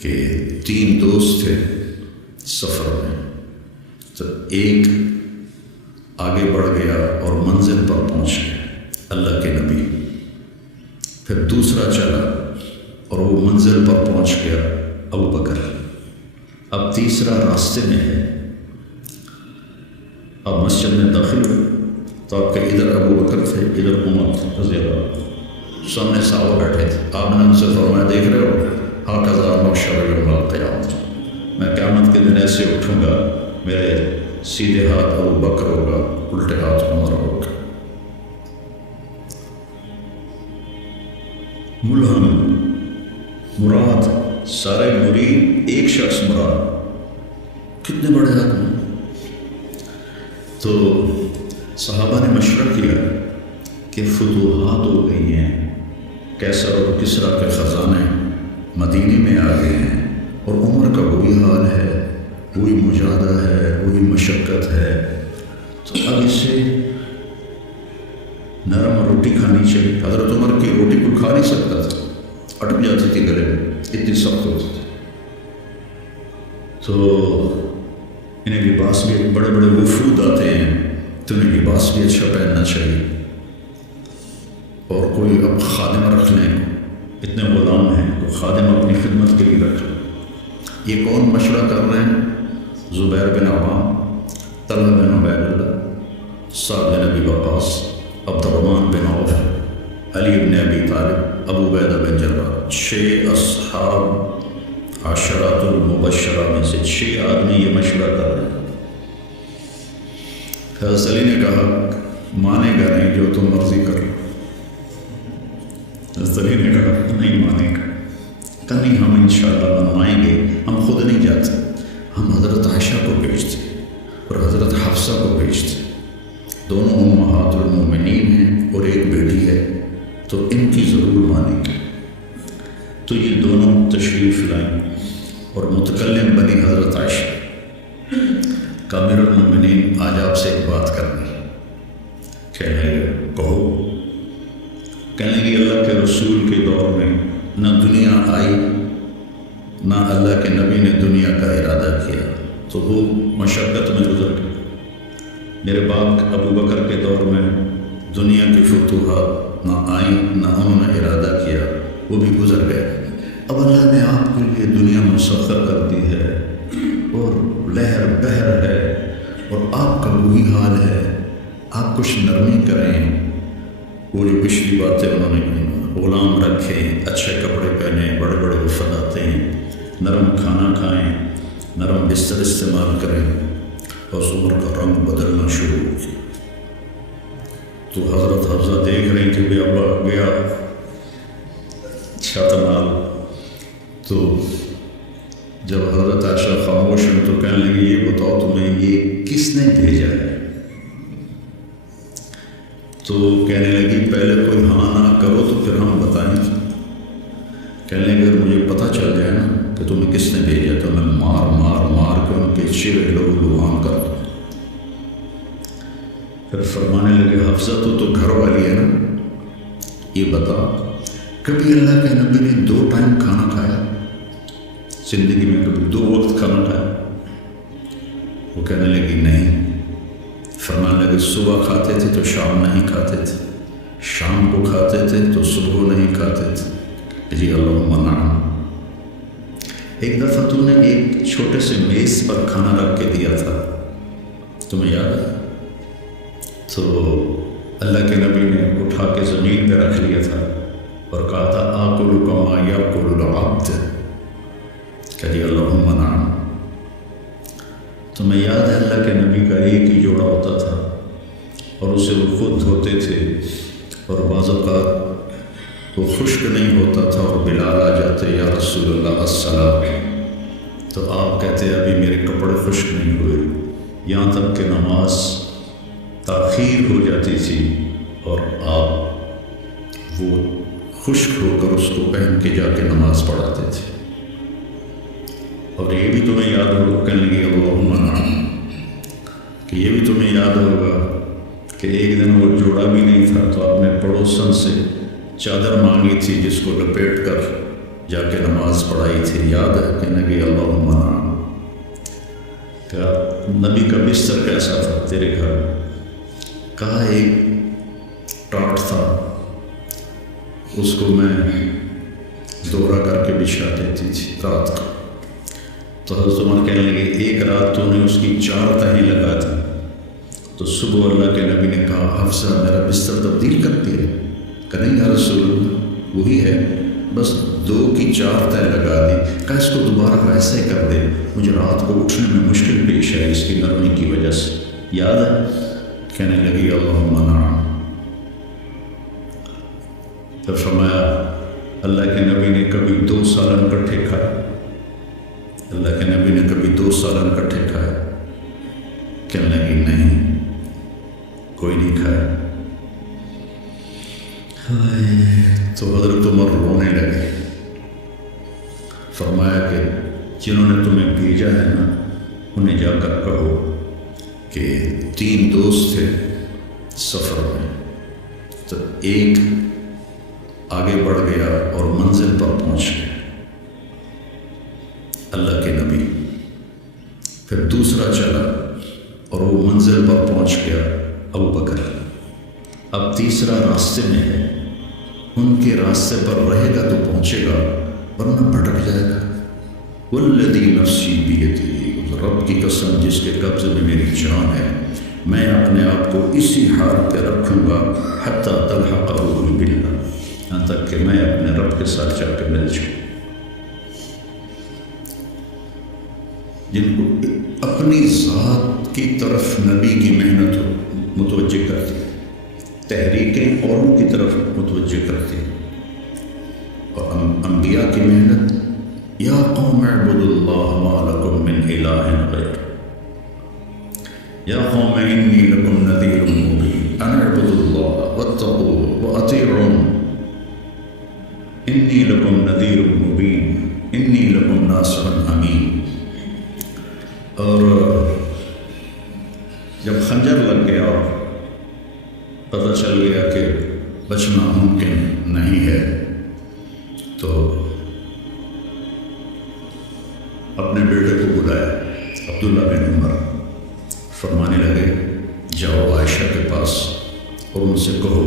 کہ 3 دوست تھے سفر میں، تو ایک آگے بڑھ گیا اور منزل پر پہنچ گیا اللہ کے نبی، پھر دوسرا چلا اور وہ منزل پر پہنچ گیا ابو بکر، اب تیسرا راستے میں ہے۔ اب مسجد میں داخل ہوئے تو آپ کے ادھر ابو بکر تھے، ادھر عمر رضی اللہ عنہ، سامنے صحابہ بیٹھے تھے۔ آپ نے ان سے فرمایا دیکھ رہے ہو ہاکذا نحشر یوم القیامۃ، میں قیامت کے دن ایسے اٹھوں گا، میرے سیدھے ہاتھ ابو بکر ہوگا، الٹے ہاتھ عمر ہوگا۔ ملہم مراد سارے مرید، ایک شخص مراد، کتنے بڑے آدمی۔ تو صحابہ نے مشورہ کیا کہ فتوحات ہو گئی ہیں، کیسر اور کسریٰ کے خزانے مدینے میں آ گئے ہیں، اور عمر کا وہی حال ہے، وہی مجاہدہ ہے، وہی مشقت ہے، تو اب اسے نرم روٹی کھانی چاہیے۔ حضرت عمر کی روٹی کو کھا نہیں سکتا تھا، اٹک جاتی تھی گلے میں، اتنی سخت ہوتی تھی۔ تو انہیں لباس بھی، بڑے بڑے وفود آتے ہیں تو انہیں لباس بھی اچھا پہننا چاہیے، اور کوئی اب خادم رکھ لیں، اتنے غلام ہیں تو خادم اپنی خدمت کے لیے رکھ لیں۔ یہ کون مشورہ کر رہے ہیں؟ زبیر بن عوام، طلحہ بن عبید اللہ، سعد بن ابی وقاص، عبد الرحمن بن عوف، علی بن ابی طالب، ابو عبیدہ بن جراح، 6 اصحاب عشرات المبشرہ میں سے 6 آدمی یہ مشورہ کر رہے ہیں۔ حضرت علی نے کہا مانے گا نہیں، جو تم مرضی کر لو۔ حضرت علی نے کہا نہیں مانے گا، کہ نہیں ہم انشاءاللہ منوائیں گے، ہم خود نہیں جاتے، ہم حضرت عائشہ کو بھیجتے اور حضرت حفصہ کو بھیجتے، دونوں امہات المومنین ہیں اور ایک بیٹی ہے، تو ان کی ضرور مانیں گے۔ تو یہ دونوں تشریف لائیں اور متکلم بنی حضرت عائشہ، امیر المومنین آج آپ سے ایک بات کرنی ہے۔ کہنے لگے کہو۔ کہنے لگے اللہ کے رسول کے دور میں نہ دنیا آئی، نہ اللہ کے نبی نے دنیا کا ارادہ کیا، تو وہ مشقت میں گزر گئے۔ میرے باپ ابو بکر کے دور میں دنیا کی فتوحات نہ آئیں، نہ انہوں نے ارادہ کیا، وہ بھی گزر گئے۔ اب اللہ نے آپ کے لیے دنیا مسخر کر دی ہے اور لہر بہر ہے، اور آپ کا وہی حال ہے، آپ کچھ نرمی کریں۔ وہ جو پچھلی باتیں انہوں نے کہیں، غلام رکھیں، اچھے کپڑے پہنیں، بڑے بڑے وفد آتے ہیں، نرم کھانا کھائیں، نرم بستر استعمال کریں، اور عمر کا رنگ بدلنا شروع ہو گیا۔ تو حضرت حفصہ دیکھ رہی تھی کہ ابا گیا چھاتنال، تو جب حضرت عائشہ خاموش ہوئی تو کہنے لگی یہ بتاؤ تمہیں یہ کس نے بھیجا ہے؟ تو کہنے لگی پہلے کوئی ہاں نہ کرو تو پھر ہم بتائیں گے۔ کہنے لگی اگر مجھے پتہ چل جائے نا کہ تمہیں کس نے بھیجا تو میں مار مار مار کے ان کے چہرے لہو کر دوں۔ پھر فرمانے لگے حفصہ تو گھر والی ہے نا، یہ بتا کبھی اللہ کے نبی نے 2 ٹائم کھانا کھایا زندگی میں؟ کبھی 2 وقت کھانا کھایا؟ وہ کہنے لگی نہیں۔ فرمانے لگے صبح کھاتے تھے تو شام نہیں کھاتے تھے، شام کو کھاتے تھے تو صبح نہیں کھاتے تھے۔ جی اللہم نعم۔ ایک دفعہ تو نے ایک چھوٹے سے میز پر کھانا رکھ کے دیا تھا، تمہیں یاد ہے؟ تو اللہ کے نبی نے اٹھا کے زمین پہ رکھ لیا تھا اور کہا تھا آکل کما یاکل العبد، کہ جی اللہم نعم۔ تمہیں یاد ہے اللہ کے نبی کا ایک ہی جوڑا ہوتا تھا اور اسے وہ خود دھوتے تھے، اور بعض اوقات وہ خشک نہیں ہوتا تھا اور بلال آ جاتے یا رسول اللہ السلام، تو آپ کہتے ابھی میرے کپڑے خشک نہیں ہوئے، یہاں تک کہ نماز تاخیر ہو جاتی تھی اور آپ وہ خشک ہو کر اس کو پہن کے جا کے نماز پڑھاتے تھے۔ اور یہ بھی تمہیں یاد ہوگا، کہنے لگی اللہم نعم، کہ یہ بھی تمہیں یاد ہوگا کہ ایک دن وہ جوڑا بھی نہیں تھا تو آپ نے پڑوسن سے چادر مانگی تھی جس کو لپیٹ کر جا کے نماز پڑھائی تھی، یاد ہے؟ کہنے لگی اللہم نعم۔ کہا نبی کا بستر کیسا تھا تیرے گھر؟ کہا ایک ٹاٹ تھا، اس کو میں دوہرا کر کے بچھا دیتی تھی رات کو۔ تو حضرت عمر کہنے لگے ایک رات تو نے اس کی 4 تہیں لگا دی، تو صبح اللہ کے نبی نے کہا حفصہ میرا بستر تبدیل کرتی ہے؟ کہ نہیں یا رسول اللہ وہی ہے، بس 2 کی 4 تہیں لگا دی۔ کہا اس کو دوبارہ ویسے ہی کر دے، مجھے رات کو اٹھنے میں مشکل پیش ہے اس کی نرمی کی وجہ سے، یاد ہے؟ کہنے لگی اللہم نعم۔ پھر فرمایا اللہ کے نبی نے کبھی 2 سالن کٹھے کھائے؟ اللہ کے نبی نے کبھی 2 سالن کٹھے کھائے؟ کہنے لگی نہیں، کوئی نہیں کھایا۔ تو حضرت عمر رونے لگے، فرمایا کہ جنہوں نے تمہیں بھیجا ہے نا انہیں جا کر کہو کہ 3 دوست تھے سفر میں، تو ایک آگے بڑھ گیا اور منزل پر پہنچ گیا اللہ کے نبی، پھر دوسرا چلا اور وہ منزل پر پہنچ گیا ابو بکر، اب تیسرا راستے میں ہے، ان کے راستے پر رہے گا تو پہنچے گا ورنہ بھٹک جائے گا۔ والذی نفسی بیدی، اس رب کی قسم جس کے قبضے میں میری جان ہے، میں اپنے آپ کو اسی حال پہ رکھوں گا حتی تلحقہ باللہ، یہاں تک کہ میں اپنے رب کے ساتھ جا کے مل جاؤں۔ جن کو اپنی ذات کی طرف نبی کی محنت متوجہ کرتی، تحریکیں اوروں کی طرف متوجہ کرتی، اور انبیاء کی محنت یا قوم اعبدوا اللہ ما لکم من الہ غیر، یا قوم انی لکم نذیر مبین ان اعبدوا اللہ واتقوہ واطیعون انی لکم نذیر مبین انی لکم ناصح امین۔ اور جب خنجر لگ گیا اور پتہ چل گیا کہ بچنا ممکن نہیں ہے، تو اپنے بیٹے کو بلایا عبداللہ بن عمر، فرمانے لگے جاؤ عائشہ کے پاس اور ان سے کہو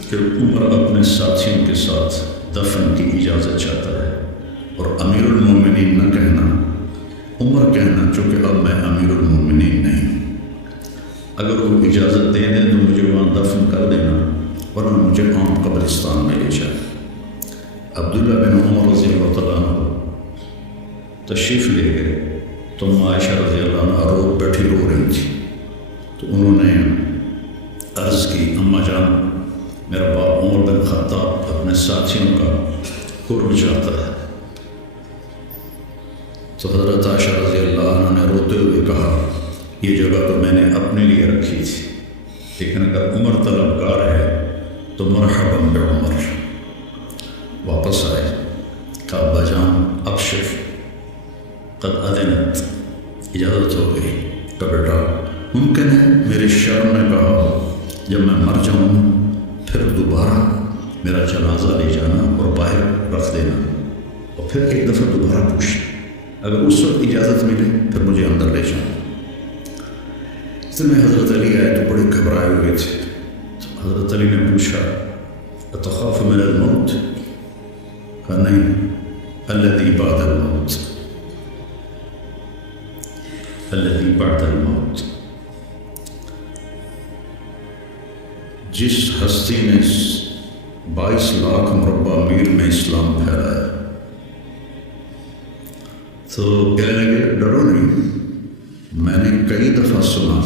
کہ عمر اپنے ساتھیوں کے ساتھ دفن کی اجازت چاہتا ہے، اور امیر المومنین نہ کہنا، عمر کہنا، چونکہ اب میں امیر المومنین نہیں ہوں۔ اگر وہ اجازت دے دیں تو مجھے وہاں دفن کر دینا، ورنہ مجھے عام قبرستان میں لے جائے۔ عبداللہ بن عمر رضی اللہ تعالیٰ عنہ تشریف لے گئے تو عائشہ رضی اللہ عنہ بیٹھی رو رہی تھی، تو انہوں نے عرض کی اماں جان میرا باپ عمر بن خطاب اپنے ساتھیوں کا قرب چاہتا ہے۔ تو حضرت عائشہ رضی اللہ عنہ نے روتے ہوئے کہا یہ جگہ تو میں نے اپنے لیے رکھی تھی، لیکن اگر عمر طلبگار ہے تو مرحبا بعمر۔ واپس آئے، کہا ابا جان ابشر قد اذنت، اجازت ہو گئی۔ کہ بیٹا ممکن ہے میرے شرم نے کہا جب میں مر جاؤں پھر دوبارہ میرا جنازہ لے جانا اور باہر رکھ دینا، اور پھر ایک دفعہ دوبارہ پوچھنا، اگر اس وقت اجازت ملے پھر مجھے اندر لے جانا۔ اس میں حضرت علی آئے تو بڑے گھبرائے ہوئے تھے، تو حضرت علی نے پوچھا اتخاف من الموت؟ کہا نہیں، الذی بعد الموت، الذی بعد الموت۔ جس ہستی نے 22 لاکھ مربع میل میں اسلام پھیلایا، تو کہنے لگے ڈرو نہیں، میں نے کئی دفعہ سنا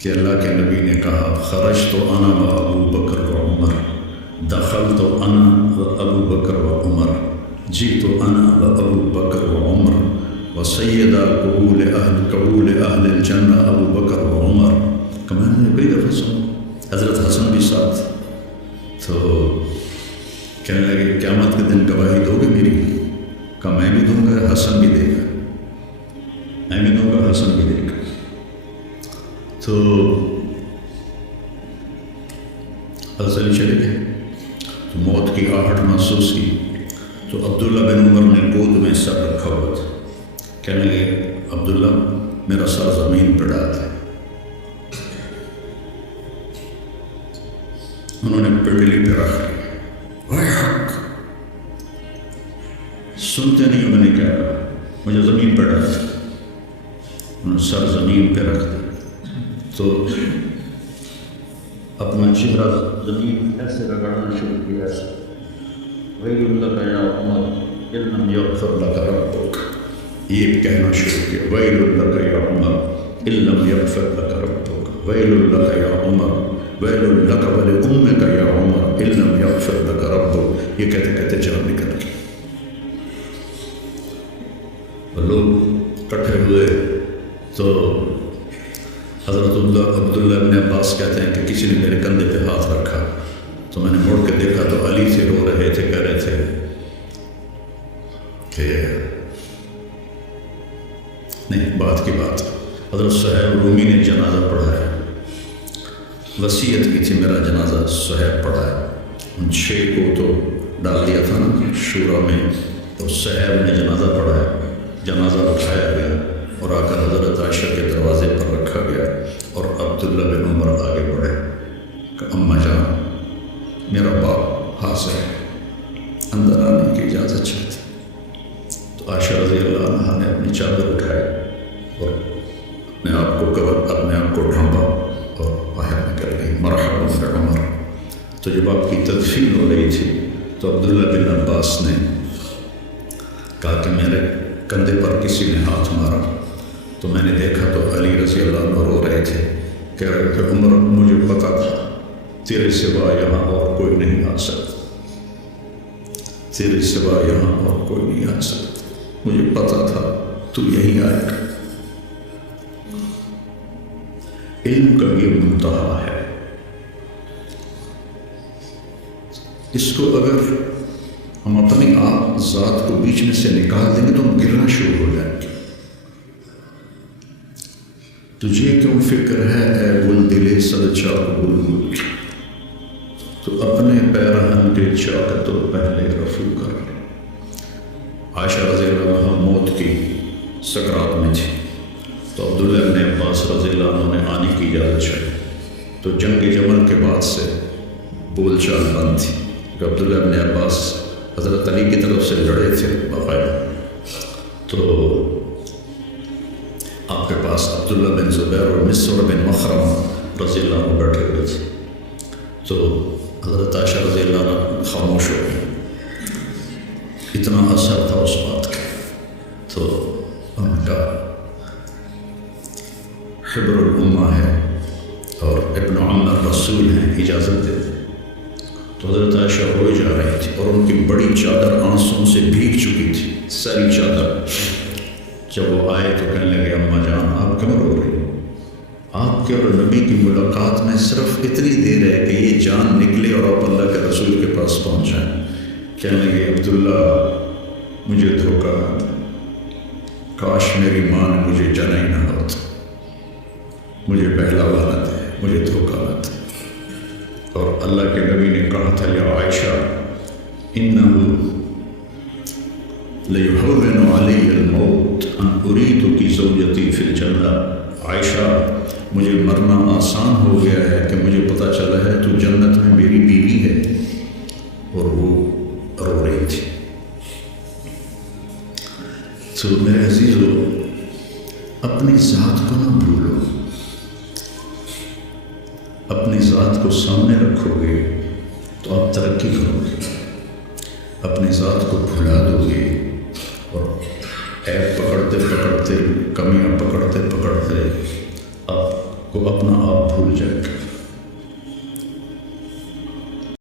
کہ اللہ کے نبی نے کہا خرج تو انا و ابو بکر و عمر، دخل تو انا و ابو بکر و عمر، جی تو انا و ابو بکر و عمر و سیدہ قبول اہل الجنہ ابو بکر و عمر۔ کہ میں نے کئی دفعہ سنا، حضرت حسن بھی ساتھ، تو کہنے لگے قیامت کے دن گواہی دو گے میری؟ کہ میں بھی دوں گا، حسن بھی دے گا، میں بھی دوں گا، حسن بھی دے گا۔ تو حضرت علی چلے گئے، تو موت کی آہٹ محسوس کی، تو عبداللہ بن عمر نے گود میں سر رکھا ہوا تھا. کہنے لگے عبداللہ میرا سر زمین پہ ڈال دے. انہوں نے پنڈلی پہ رکھ لیا. حق سنتے نہیں ہو میں نے کیا کہا, مجھے زمین پہ ڈال دیا. انہوں نے سر زمین پہ رکھ دیا تو اپنا چہرہ زمین ایسے رگڑنا شروع کیا. ایسے ویل لک یا عمر ان لم یغفر لک ربک, یہ کہنا شروع کیا. ویل لک یا عمر ان لم یغفر لک ربک, ویل لک یا عمر, ویل لک ولامک یا عمر ان لم یغفر لک ربک. یہ کہتے کہتے جان نکل گئی. اور لوگ اکٹھے ہوئے تو حضرت عبداللہ ابن عباس کہتے ہیں کہ کسی نے میرے کندھے پہ ہاتھ رکھا تو میں نے مڑ کے دیکھا تو علی سے رو رہے تھے. کہہ رہے تھے کہ نہیں, بات کی بات, حضرت صہیب رومی نے جنازہ پڑھایا, وصیت کی تھی میرا جنازہ صہیب پڑھایا. ان 6 کو تو ڈال دیا تھا نا شورا میں, تو صہیب نے جنازہ پڑھایا. جنازہ اٹھایا گیا اور آ کر حضرت عائشہ کے دروازے پر رکھا گیا. اور عبداللہ بن عمر آگے بڑھے کہ اماں جان میرا باپ حاضر ہے, اندر آنے کی اجازت چاہتی. تو عائشہ رضی اللہ عنہا نے اپنی چادر اٹھائی اور اپنے آپ کو ڈھانپا اور باہر نکل گئی. مرحبا بعمر. تو جب آپ کی تدفین ہو رہی تھی تو عبداللہ بن عباس نے کہا کہ میرے کندھے پر کسی نے ہاتھ مارا. تو میں نے دیکھا تو علی رضی اللہ عنہ رو رہے تھے. کہہ رہے تھے عمر مجھے پتا تھا تیرے سوا یہاں اور کوئی نہیں آ سکتا, تیرے سوا یہاں اور کوئی نہیں آ سکتا, مجھے پتا تھا تو یہی آئے گا. علم کا یہ منتہا ہے. اس کو اگر ہم اپنی آپ ذات کو بیچ میں سے نکال دیں گے تو ہم گرنا شروع ہو جائیں گے. تجھے کیوں فکر ہے اے گل دلے صد چاک بلبل, تو اپنے پیرہن کے چاک تو پہلے رفو کر لے. عائشہ رضی اللہ عنہ موت کی سکرات میں تھی تو عبداللہ بن عباس رضی اللہ عنہ نے آنے کی اجازت چاہی. تو جنگ جمل کے بعد سے بول چال بند تھی کہ عبداللہ بن عباس حضرت علی کی طرف سے لڑے تھے باقاعدہ. تو آپ کے پاس عبداللہ بن زبیر اور مصور بن مخرم رضی اللہ عنہ بیٹھے ہوئے تھے. تو حضرت عائشہ رضی اللہ عنہ خاموش ہو گئی. اتنا اثر تھا اس بات کا. تو ان کا حبر الامہ ہے اور ابن عم الرسول ہیں, اجازت دیتے. تو حضرت عائشہ روئے جا رہی تھی اور ان کی بڑی چادر آنسوں سے بھیگ چکی تھی, ساری چادر. جب وہ آئے تو کہنے لگے اماں جان آپ کیوں رو رہی ہو؟ آپ کے اور نبی کی ملاقات میں صرف اتنی دیر ہے کہ یہ جان نکلے اور آپ اللہ کے رسول کے پاس پہنچ جائیں. کہنے لگے عبداللہ مجھے دھوکہ نہ دے, کاش میری ماں نے مجھے جانا ہی نہ ہوتا, مجھے بہلاوا نہ دے, مجھے دھوکہ نہ دے. اور اللہ کے نبی نے کہا تھا یا عائشہ انہو لیحرن علی الموت ان اریدک زوجتی فی الجنہ. عائشہ مجھے مرنا آسان ہو گیا ہے کہ مجھے پتہ چلا ہے تو جنت میں میری بیوی ہے. اور وہ رو رہی تھی. تو میرے عزیزو اپنی ذات کو نہ بھولو, اپنی ذات کو سامنے رکھو گے تو آپ ترقی کرو گے. اپنی ذات کو بھلا دو گے اور عیب پکڑتے پکڑتے, کمیاں پکڑتے پکڑتے آپ کو اپنا آپ بھول جائے گا.